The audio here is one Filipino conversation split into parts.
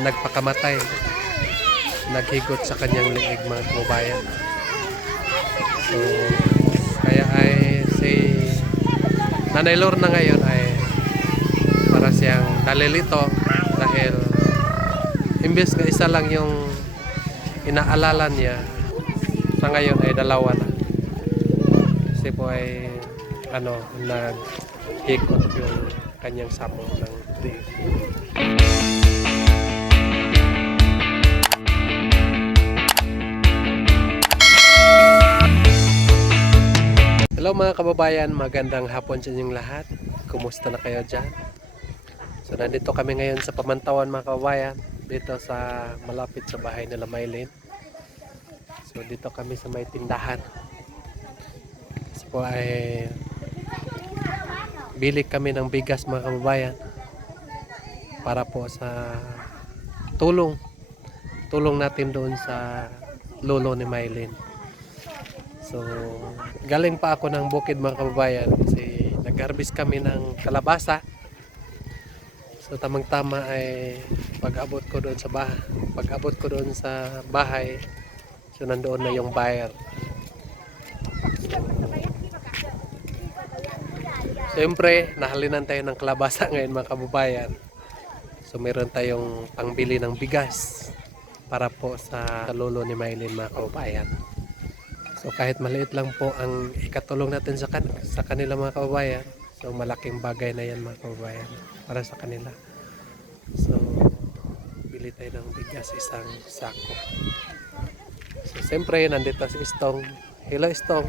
nagpakamatay, naghigot sa kanyang liig mga kababayan. So kaya ay si Nanay Lorna ngayon ay para siyang nalilito dahil imbes nga isa lang yung inaalala niya, sa ngayon ay dalawa na. Kasi po ay naghikot yung kanyang samo ng liig. Hello mga kababayan, magandang hapon sa inyong lahat. Kumusta na kayo dyan? So nandito kami ngayon sa Pamantawan mga kababayan, dito sa malapit sa bahay nila Maylin. So dito kami sa may tindahan. Kasi po ay bili kami ng bigas mga kababayan para po sa tulong natin doon sa lolo ni Maylin. So, galing pa ako ng bukid mga kababayan kasi nag-harvest kami ng kalabasa. So, tamang-tama ay pag-abot ko doon sa bahay, so nandoon na yung buyer. So, siyempre, nahalinan tayo ng kalabasa ngayon mga kababayan. So, meron tayong pangbili ng bigas para po sa lolo ni Maylin mga kababayan. So kahit maliit lang po ang ikatulong natin sa kanila mga kababayan, so malaking bagay na yan mga kababayan para sa kanila. So bili tayo ng bigas, isang sako. So siyempre nandito si Istong. Hello Istong.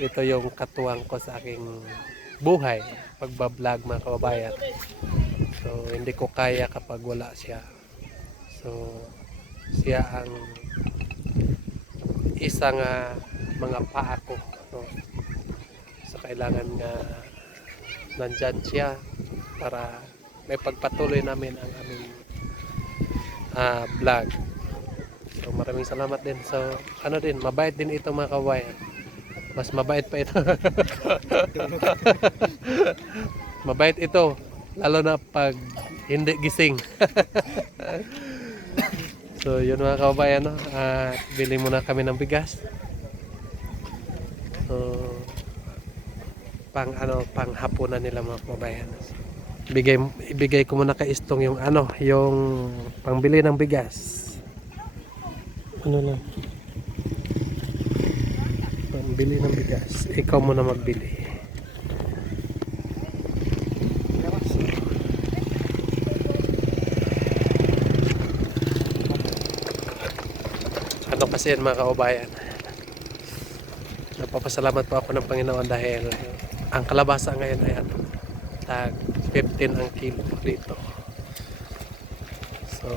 Ito yung katuwang ko sa aking buhay, pagbablog mga kababayan. So hindi ko kaya kapag wala siya. So siya ang isang mga paa ko, no? So kailangan nga nandyan siya para may pagpatuloy namin ang aming vlog. So maraming salamat din. So mabait din ito mga kababayan. Mas mabait pa ito. Mabait ito lalo na pag hindi gising. So yun mga kababayan, no? Bili muna kami ng bigas. So pang hapunan nila mga kababayan. Ibigay ko muna kay Istong yung yung pangbili ng bigas. Pangbili ng bigas. Ikaw muna magbili. Kasi yan mga kaubayan, nagpapasalamat po ako ng Panginoon dahil ang kalabasa ngayon ay tag 15 ang kilo dito. So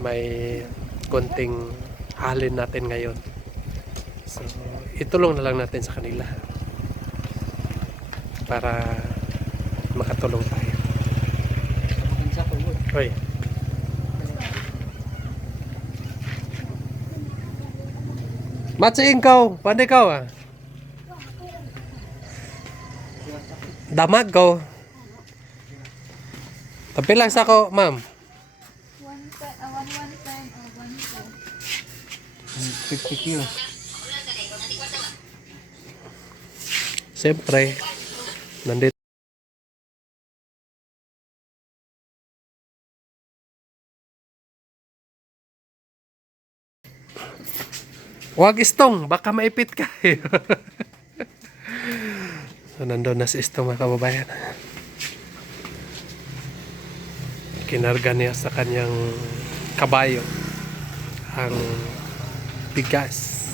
may konting halin natin ngayon, so itulong na lang natin sa kanila para makatulong tayo. Hoy, matsaing ko, pandai kau damag ko. Tapi lang sa ko, ma'am. 50 kilos. Siyempre, nandito. Wag Istong, baka maipit ka. So nandun na si Istong mga kababayan. Kinarga niya sa kanyang kabayo ang bigas.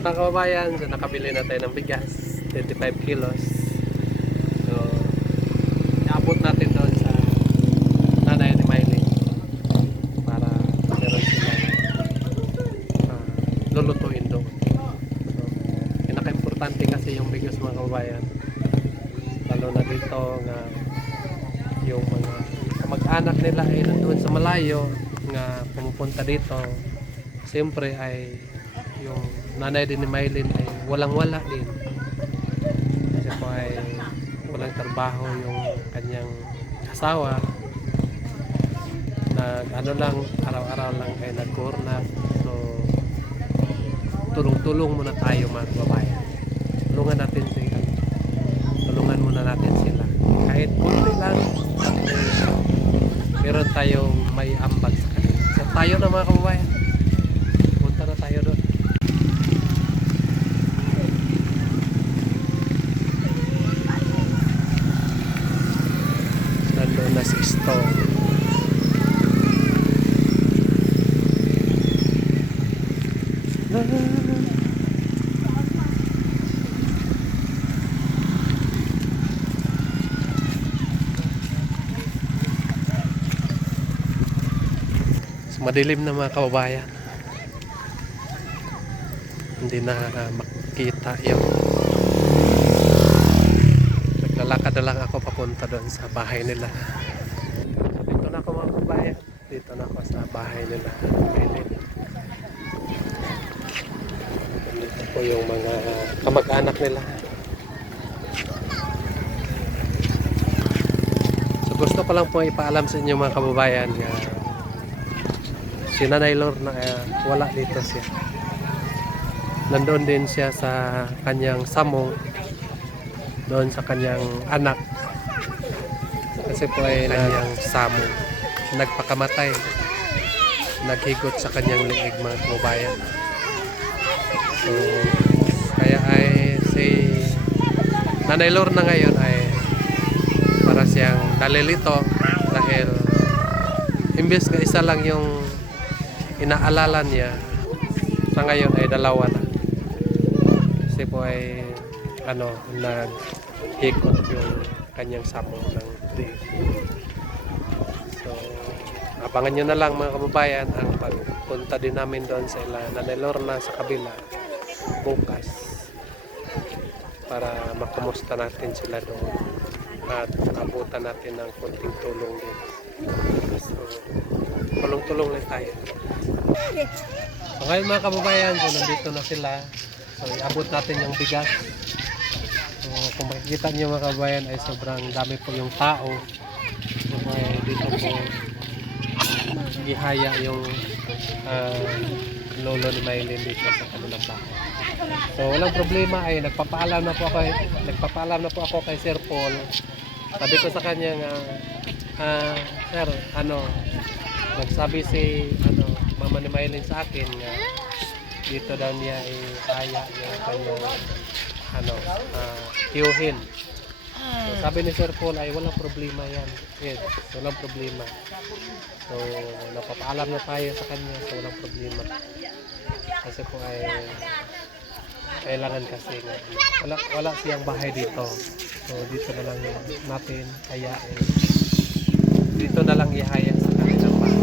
Mga kababayan, so nakabili na tayo ng bigas, 25 kilos. So iabot natin doon sa nanay ni Maylin para meron silang lulutuin doon. So pinaka-importante kasi yung bigas mga kababayan, lalo na dito nga yung mga kamag-anak nila ay nandoon sa malayo. nga pumupunta dito, siyempre ay yung nanay din ni Maylin ay walang-wala din. Kasi po ay walang trabaho yung kanyang asawa. Ano lang, araw-araw lang ay nag-corner. So, tulong-tulong muna tayo mga kababayan. Tulungan natin sila. Tulungan muna natin sila. Kahit kunti lang, meron tayong may ambag sa kanila. So, tayo na mga kababayan. Punta na tayo doon. Nandun na si store. Madilim na mga kababayan, hindi na makita yung naglalakad na lang ako papunta doon sa bahay nila. So, dito na ako mga kababayan, dito na ako sa bahay nila. Dito po yung mga kamag-anak nila. So gusto ko lang po ipaalam sa inyo mga kababayan nga si Nanay Lorna wala dito siya. Nandoon din siya sa kanyang samong, doon sa kanyang anak. Kasi po ay kanyang samong nagpakamatay, naghigot sa kanyang liig mga kababayan. So kaya ay si Nanay Lorna ngayon ay para siyang nalilito dahil imbes nga isa lang yung inaalala niya, sa ngayon ay dalawa na. Kasi po ay naghikot yung kanyang samong ng liig. So abangan nyo na lang mga kababayan ang pagpunta din namin doon sa Nanay Lorna sa kabila bukas para makumusta natin sila doon at abutan natin ng konting tulong din. So tulong-tulong lang tayo. So ngayon mga kababayan, so nandito na sila. So iabot natin yung bigas. So kung makikita niyo mga kababayan ay sobrang dami po yung tao. So dito po gihaya yung lolo ni Maylin dito sa kanilang bahay. So walang problema ay nagpapaalam na po ako kay Sir Paul. Sabi ko sa kanya nga sir, nagsabi si mama ni Maylin sa akin nga dito daw niya ihaya yung kanyang tiyuhin. So, sabi ni Sir Paul ay walang problema yan. Yes, walang problema. So napapaalam na tayo sa kanya, so walang problema. Kasi po ay kailangan kasi wala siyang bahay dito. So dito na lang natin hayain. Dito na lang ihaya sa kanilang bahay.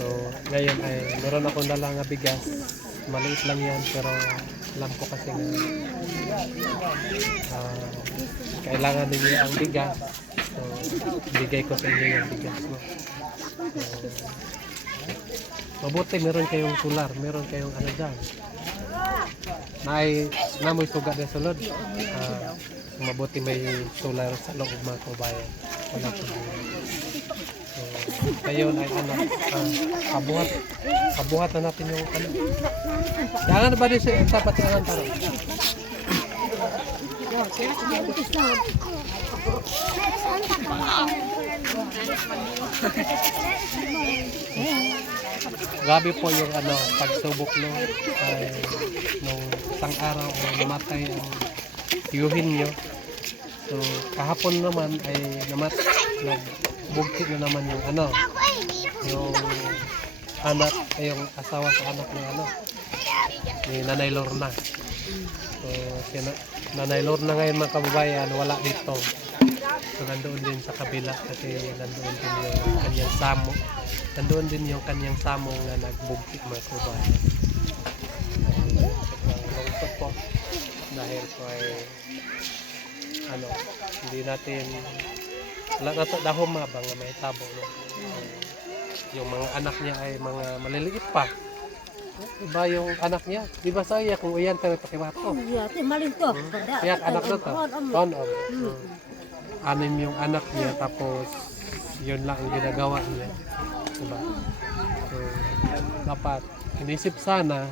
So ngayon ay meron ako na lang bigas. Maliit lang yan pero alam ko kasi nga kailangan ninyo ang bigas. So bigay ko sa inyo yung bigas mo. So, mabuti meron kayong solar, meron kayong dyan. Namoy sugat na sulod. Mabuti may solar sa loob mga kabayan. Wala po. So, ngayon ay kabuhat na natin yung Jangan ba din siya dapat jangan taro. Grabe po yung pagsubok no ay nung isang araw ay namatay ang tiyuhin nyo. So kahapon naman ay nagbugti na naman yung yung anak ay yung asawa sa anak ng ni Nanay Lorna. So si Nanay Lorna ngayon mga kababayan wala dito. So nandoon din sa kabila kasi nandoon din yung kanyang samo. Nandoon din yung kanyang samo na nagbugti mga kababayan. Lungkot po dahil po ay hindi natin wala na ito dahon mabang na may tabo no? yung mga anak niya ay mga maliliit pa. Diba yung anak niya? Di ba saya kung iyan tayo pakiwato? Iya, malin to. Kaya anak na to. Anim yung anak niya tapos yun lang ang ginagawa niya. Diba? So, dapat inisip sana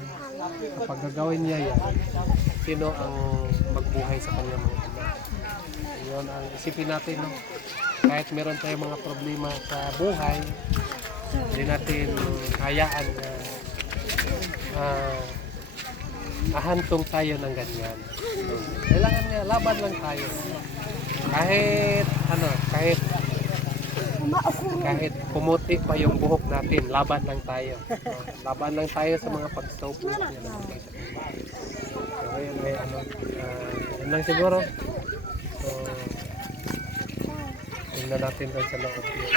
kapag gagawin niya yan, sino ang magbuhay sa kanyang mga anak. Yun ang isipin natin, no? Kahit meron tayong mga problema sa buhay, hindi natin hayaan na ahantong tayo ng ganyan. So, kailangan nga, laban lang tayo. Kahit pumuti pa yung buhok natin, laban lang tayo. So, laban lang tayo sa mga pagsopo. So, yun lang siguro. So, tingnan natin doon sa loob yun.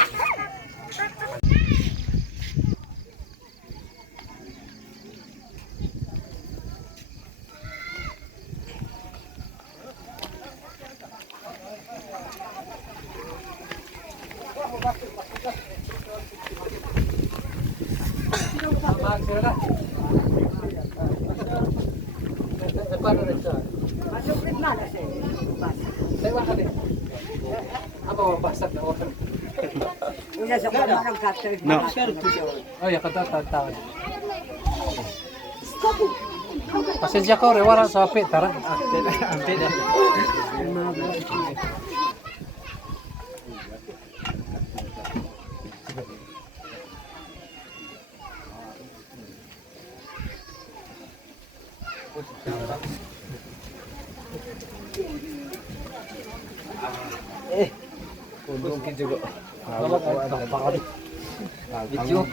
No. Oh, ya kata taon. Pasensya ko, rewara sa apit, tara. Ampit na. Kundong kin juga. Video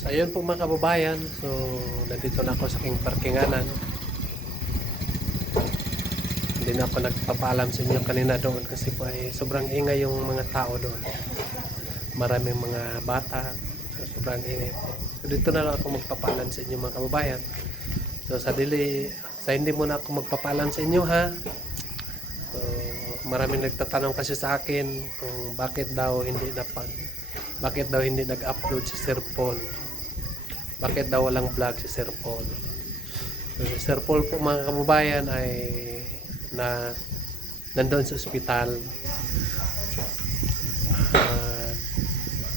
So ayun po mga kababayan, so nandito na ako sa aking parkinganan. Hindi na ako nagpapaalam sa inyo kanina doon kasi po ay sobrang ingay yung mga tao doon. Maraming mga bata, so sobrang ingay po. So dito na lang ako magpapaalam sa inyo mga kababayan. So sa hindi muna ako magpapaalam sa inyo ha. So maraming nagtatanong kasi sa akin kung bakit daw hindi nag-upload si Sir Paul. Bakit daw walang vlog si Sir Paul? So, si Sir Paul po mga kababayan ay nandoon sa ospital.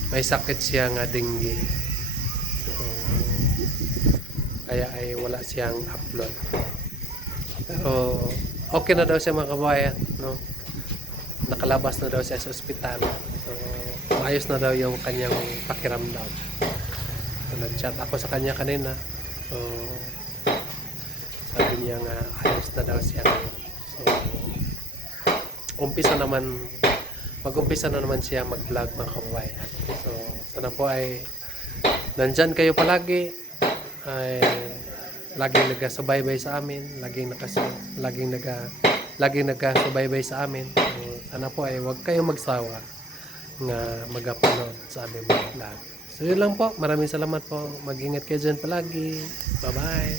May sakit siya nga dengue. So, kaya ay wala siyang upload. Pero okay na daw siya mga kababayan, no? Nakalabas na daw siya sa ospital. So ayos na daw yung kanyang pakiramdam. So, nag-chat ako sa kanya kanina. So, sabi niya nga ayos na daw siya ngayon. So, mag-umpisa na naman siya mag-vlog mga kababayan. So, sana po ay nandyan kayo palagi, ay laging nagasubaybay sa amin, laging nagasubaybay sa amin. So, sana po ay huwag kayong magsawa nga magapanood sa aming mga vlog. So yun lang po, maraming salamat po, mag-ingat kayo dyan palagi, bye bye.